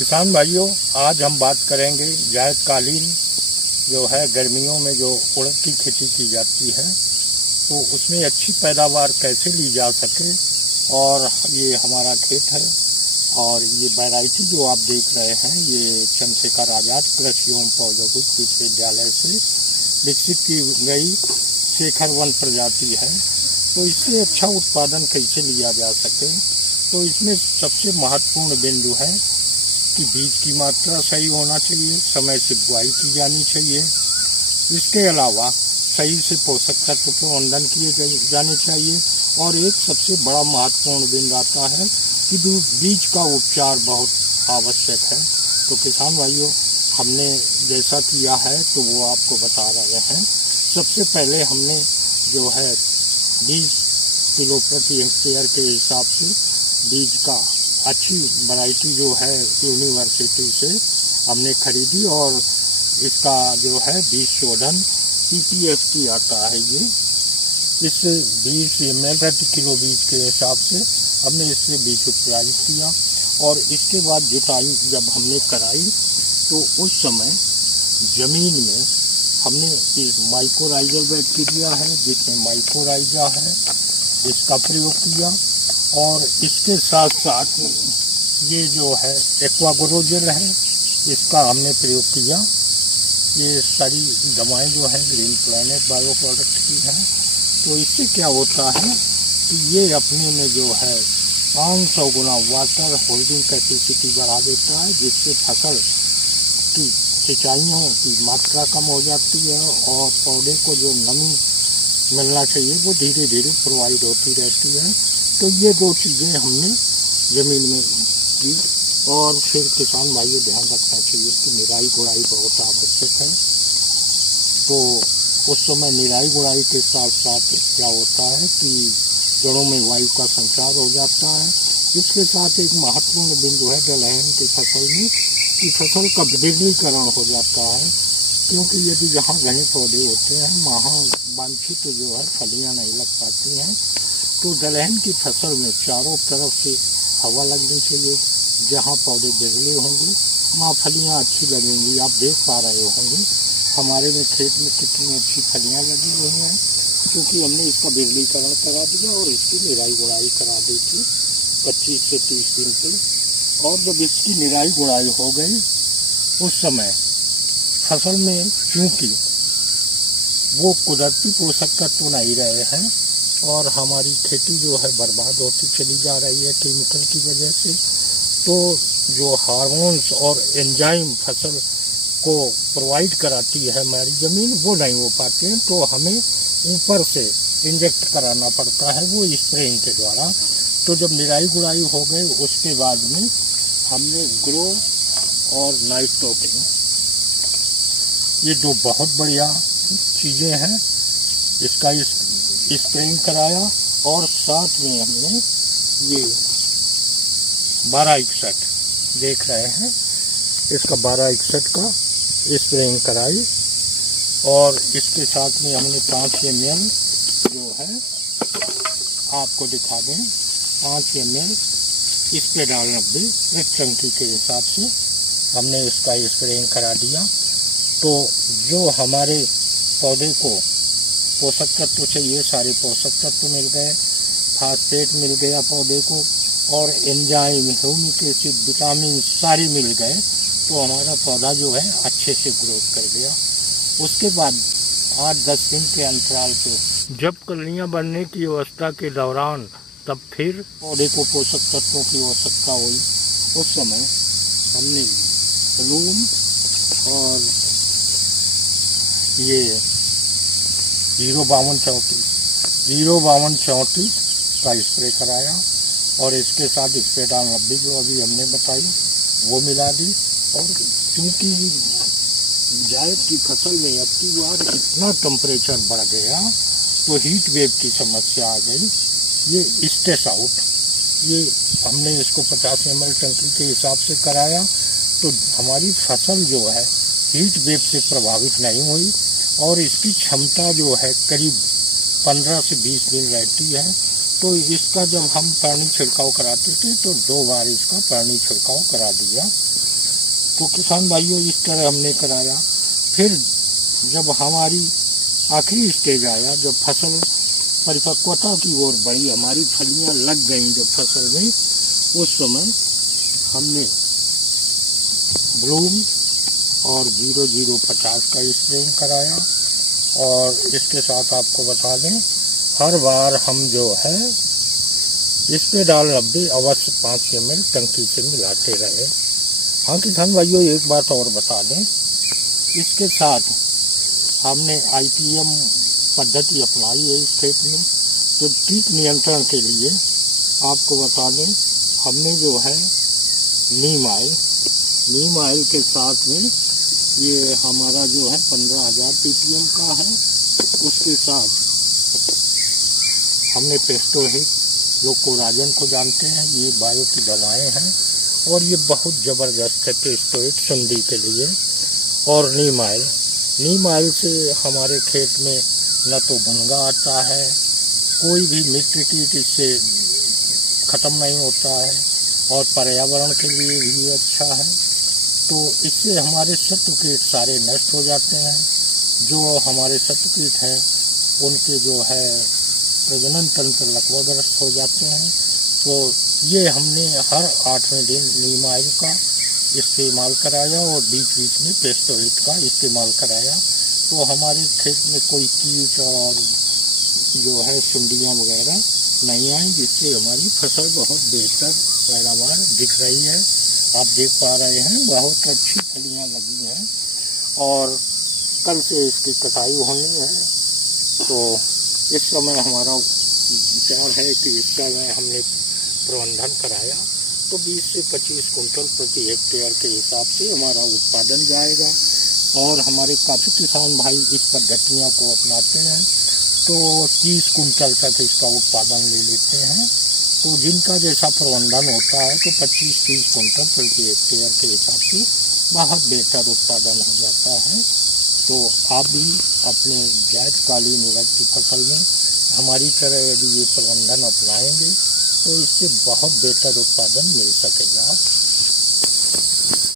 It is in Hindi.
किसान भाइयों, आज हम बात करेंगे जायदकालीन जो है गर्मियों में जो उड़द की खेती की जाती है तो उसमें अच्छी पैदावार कैसे ली जा सके। और ये हमारा खेत है और ये वैरायटी जो आप देख रहे हैं ये चंद्रशेखर आजाद कृषि एवं प्रौद्योगिकी विश्वविद्यालय से विकसित की गई शेखर वन प्रजाति है। तो इससे अच्छा उत्पादन कैसे लिया जा सके, तो इसमें सबसे महत्वपूर्ण बिंदु है कि बीज की मात्रा सही होना चाहिए, समय से बुआई की जानी चाहिए। इसके अलावा सही से पोषक तत्व प्रबंधन किए जाने चाहिए। और एक सबसे बड़ा महत्वपूर्ण बिंदु आता है कि बीज का उपचार बहुत आवश्यक है। तो किसान भाइयों, हमने जैसा किया है तो वो आपको बता रहे हैं। सबसे पहले हमने जो है 20 किलो प्रति हेक्टेयर के हिसाब से बीज का अच्छी वैरायटी जो है यूनिवर्सिटी से हमने खरीदी और इसका जो है बीज शोधन PPFT आता है। ये इस 20 ml प्रति किलो बीज के हिसाब से हमने इससे बीज उपचारित किया। और इसके बाद जुताई जब हमने कराई तो उस समय ज़मीन में हमने इस माइकोराइजल बैक्टीरिया है जिसमें माइकोराइजा है इसका प्रयोग किया। और इसके साथ साथ ये जो है एक्वाग्रोजेल है इसका हमने प्रयोग किया। ये सारी दवाएं जो हैं ग्रीन प्लैनेट बायो प्रोडक्ट की हैं। तो इससे क्या होता है कि ये अपने में जो है 500 गुना वाटर होल्डिंग कैपेसिटी बढ़ा देता है, जिससे फसल की सिंचाइयों की मात्रा कम हो जाती है और पौधे को जो नमी मिलना चाहिए वो धीरे धीरे प्रोवाइड होती रहती है। तो ये दो चीज़ें हमने ज़मीन में की। और फिर किसान भाइयों ध्यान रखना चाहिए कि निराई गुड़ाई बहुत आवश्यक है। तो उस समय निराई गुड़ाई के साथ साथ क्या होता है कि जड़ों में वायु का संचार हो जाता है। इसके साथ एक महत्वपूर्ण बिंदु है दलहन की फसल में कि फसल का विद्युतीकरण हो जाता है, क्योंकि यदि जहाँ घने पौधे होते हैं वहाँ वांछित जो है फलियाँ नहीं लग पाती हैं। तो दलहन की फसल में चारों तरफ से हवा लगनी चाहिए। जहाँ पौधे बिजली होंगे वहाँ फलियाँ अच्छी लगेंगी। आप देख पा रहे होंगे हमारे में खेत में कितनी अच्छी फलियाँ लगी हुई हैं, क्योंकि हमने इसका बिजलीकरण करा दिया और इसकी निराई गुड़ाई करा दी थी 25 से 30 दिन पे। और जब इसकी निराई गुड़ाई हो गई उस समय फसल में चूँकि वो कुदरती पोषक तत्व नहीं रहे हैं और हमारी खेती जो है बर्बाद होती चली जा रही है केमिकल की वजह से, तो जो हार्मोन्स और एंजाइम फसल को प्रोवाइड कराती है हमारी ज़मीन वो नहीं हो पाते हैं। तो हमें ऊपर से इंजेक्ट कराना पड़ता है वो स्प्रेइंग के द्वारा। तो जब निराई गुड़ाई हो गई उसके बाद में हमने ग्रो और नाइट्रोकिंग ये दो बहुत बढ़िया चीज़ें हैं, इसका स्प्रेइंग कराया। और साथ में हमने ये 1261 देख रहे हैं इसका 1261 का स्प्रेइंग कराई। और इसके साथ में हमने 5 ml जो है आपको दिखा दें 5 ml स्प्रे डालना भी एक टंकी के हिसाब से हमने इसका स्प्रेइंग करा दिया। तो जो हमारे पौधे को पोषक तत्व चाहिए सारे पोषक तत्व मिल गए, फास्फेट मिल गया पौधे को और एंजाइम ह्यूमिक एसिड विटामिन सारे मिल गए। तो हमारा पौधा जो है अच्छे से ग्रोथ कर गया। उसके बाद 8-10 दिन के अंतराल पे जब कलियां बनने की अवस्था के दौरान तब फिर पौधे को पोषक तत्वों की आवश्यकता हुई। उस समय हमने ब्लूम और ये 05234 का स्प्रे कराया और इसके साथ स्प्रेडाल 90 जो अभी हमने बताई वो मिला दी। और चूँकि जायद की फसल में अब की बार इतना टेम्परेचर बढ़ गया तो हीट वेव की समस्या आ गई। ये स्टेस आउट ये हमने इसको 50 ml टंकी के हिसाब से कराया। तो हमारी फसल जो है हीट वेव से प्रभावित नहीं हुई और इसकी क्षमता जो है करीब 15 से 20 दिन रहती है। तो इसका जब हम पानी छिड़काव कराते थे तो 2 बार इसका पानी छिड़काव करा दिया। तो किसान भाइयों इस तरह हमने कराया। फिर जब हमारी आखिरी स्टेज आया, जब फसल परिपक्वता की ओर बढ़ी, हमारी फलियां लग गईं जब फसल में, उस समय हमने ब्लूम और 0050 का स्प्रेइंग कराया। और इसके साथ आपको बता दें, हर बार हम जो है स्प्रेडाल 90 अवश्य 5 ml टंकी से मिलाते रहे। हाँ किसान भाइयों, एक बात और बता दें, इसके साथ हमने IPM पद्धति अपनाई है इस खेत में। तो कीट नियंत्रण के लिए आपको बता दें, हमने जो है नीम ऑयल के साथ में ये हमारा जो है 15,000 ppm का है, उसके साथ हमने पेस्टोहिट, लोग कोराजन को जानते हैं, ये बायो की दवाएं हैं और ये बहुत ज़बरदस्त है पेस्टोहिट सुंडी के लिए। और नीम ऑयल से हमारे खेत में न तो भंगा आता है, कोई भी मिट्टी कीट इससे ख़त्म नहीं होता है और पर्यावरण के लिए भी अच्छा है। तो इससे हमारे शत्रु कीट सारे नष्ट हो जाते हैं। जो हमारे शत्रु कीट हैं उनके जो है प्रजनन तंत्र लकवाग्रस्त हो जाते हैं। तो ये हमने हर 8वें दिन नीम ऑयल का इस्तेमाल कराया और बीच बीच में पेस्टोहिट का इस्तेमाल कराया। तो हमारे खेत में कोई कीट और जो है सुंडियाँ वगैरह नहीं आई, जिससे हमारी फसल बहुत बेहतर पैदावार दिख रही है। आप देख पा रहे हैं बहुत अच्छी फलियाँ लगी हैं और कल से इसकी कटाई होनी है। तो इस समय हमारा विचार है कि इस समय हमने प्रबंधन कराया तो 20 से 25 कुंटल प्रति हेक्टेयर के हिसाब से हमारा उत्पादन जाएगा। और हमारे काफ़ी किसान भाई इस पद्धतियों को अपनाते हैं तो 30 कुंटल तक इसका उत्पादन ले लेते हैं। तो जिनका जैसा प्रबंधन होता है तो 25-30 कुंटल प्रति हेक्टेयर के हिसाब से बहुत बेहतर उत्पादन हो जाता है। तो आप भी अपने जायदकालीन उड़द की फसल में हमारी तरह यदि ये प्रबंधन अपनाएंगे तो इससे बहुत बेहतर उत्पादन मिल सकेगा।